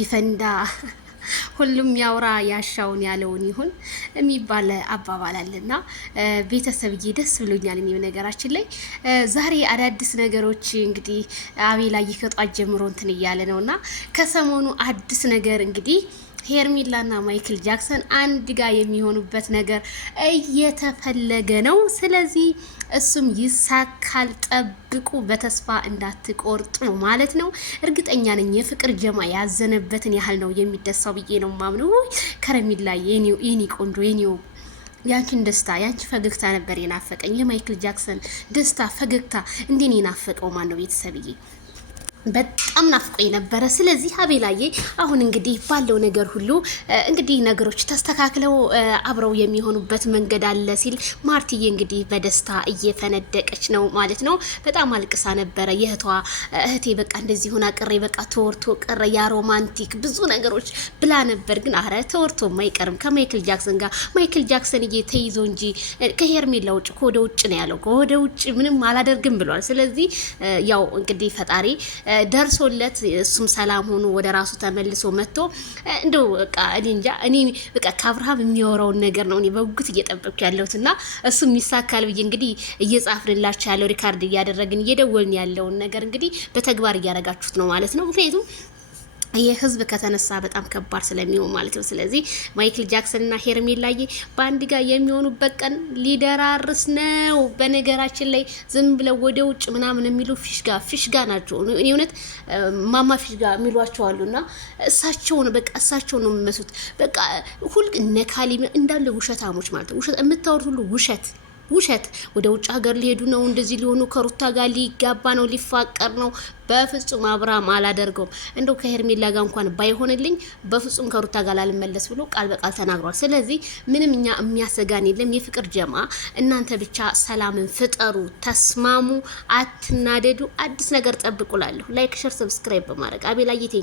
ይፈንዳ ሁሉም ያውራ ያሻውን ያለውን ይሁን የሚባል አባባል አለና ቤተሰብዬ ደስ ብሎኛል። እኔ ነገራችን ላይ ዛሬ አዳዲስ ነገሮች እንግዲህ አቤላ ከጧት ጀምሮ እንትን እያለ ነውና ከሰሞኑ አዲስ ነገር እንግዲህ ሄርሜላና ማይክል ጃክሰን አንድ ጋር የሚሆኑበት ነገር እየተፈለገ ነው። ስለዚህ እሱም ይሳካል፣ ጠብቁ፣ በተስፋ እንዳትቆርጡ ማለት ነው። እርግጠኛ ነኝ የፍቅር ጀማ ያዘነበትን ያህል ነው የሚደሳው ብዬ ነው ማምነው። ከረሜላ የኔ ቆንጆ የኔው ያንቺን ደስታ ያንቺ ፈገግታ ነበር የናፈቀኝ። የማይክል ጃክሰን ደስታ ፈገግታ እንዴት የናፈቀው ማን ነው? ቤተሰብዬ በጣም ናፍቆኝ ነበረ። ስለዚህ አቤላዬ አሁን እንግዲህ ባለው ነገር ሁሉ እንግዲህ ነገሮች ተስተካክለው አብረው የሚሆኑበት መንገድ አለ ሲል ማርትዬ እንግዲህ በደስታ እየፈነደቀች ነው ማለት ነው። በጣም አልቅሳ ነበረ እህቴ በቃ እንደዚህ ሆና ቀረ፣ በቃ ተወርቶ ቀረ፣ ያ ሮማንቲክ ብዙ ነገሮች ብላ ነበር። ግን አረ ተወርቶ አይቀርም ከማይክል ጃክሰን ጋር። ማይክል ጃክሰን ተይዞ እንጂ ከሄርሜላ ውጭ ከወደ ውጭ ነው ያለው። ከወደ ውጭ ምንም አላደርግም ብሏል። ስለዚህ ያው እንግዲህ ፈጣሪ ደርሶለት እሱም ሰላም ሆኖ ወደ ራሱ ተመልሶ መጥቶ እንደው በቃ እኔ በቃ ከአብርሃም የሚያወራውን ነገር ነው እኔ በጉት እየጠበቅኩ ያለሁትና እሱም ይሳካል ብዬ እንግዲህ እየጻፍንላችሁ ያለው ሪካርድ እያደረግን እየደወልን ያለውን ነገር እንግዲህ በተግባር እያደረጋችሁት ነው ማለት ነው። ምክንያቱም የህዝብ ከተነሳ በጣም ከባድ ስለሚሆን ማለት ነው። ስለዚህ ማይክል ጃክሰን እና ሄርሜላዬ በአንድ ጋር የሚሆኑበት ቀን ሊደራርስ ነው። በነገራችን ላይ ዝም ብለው ወደ ውጭ ምናምን የሚሉ ፊሽጋ ናቸው። እኔ እውነት ማማ ፊሽጋ የሚሏቸው አሉና እሳቸውን ነው የሚመስሉት። በቃ ሁሉ ነካሊ እንዳለ ውሸታሞች ማለት ነው። ውሸት የምታወሩት ሁሉ ውሸት። ወደ ውጭ ሀገር ሊሄዱ ነው፣ እንደዚህ ሊሆኑ ከሩታ ጋር ሊጋባ ነው፣ ሊፋቀር ነው። በፍጹም አብርሃም አላደርገውም። እንደው ከሄርሜላ ጋር እንኳን ባይሆንልኝ በፍጹም ከሩታ ጋር ላልመለስ ብሎ ቃል በቃል ተናግሯል። ስለዚህ ምንም እኛ የሚያሰጋን የለም። የፍቅር ጀማ እናንተ ብቻ ሰላምን ፍጠሩ፣ ተስማሙ፣ አትናደዱ። አዲስ ነገር ጠብቁላለሁ። ላይክ፣ ሼር፣ ሰብስክራይብ በማድረግ አቤላዬ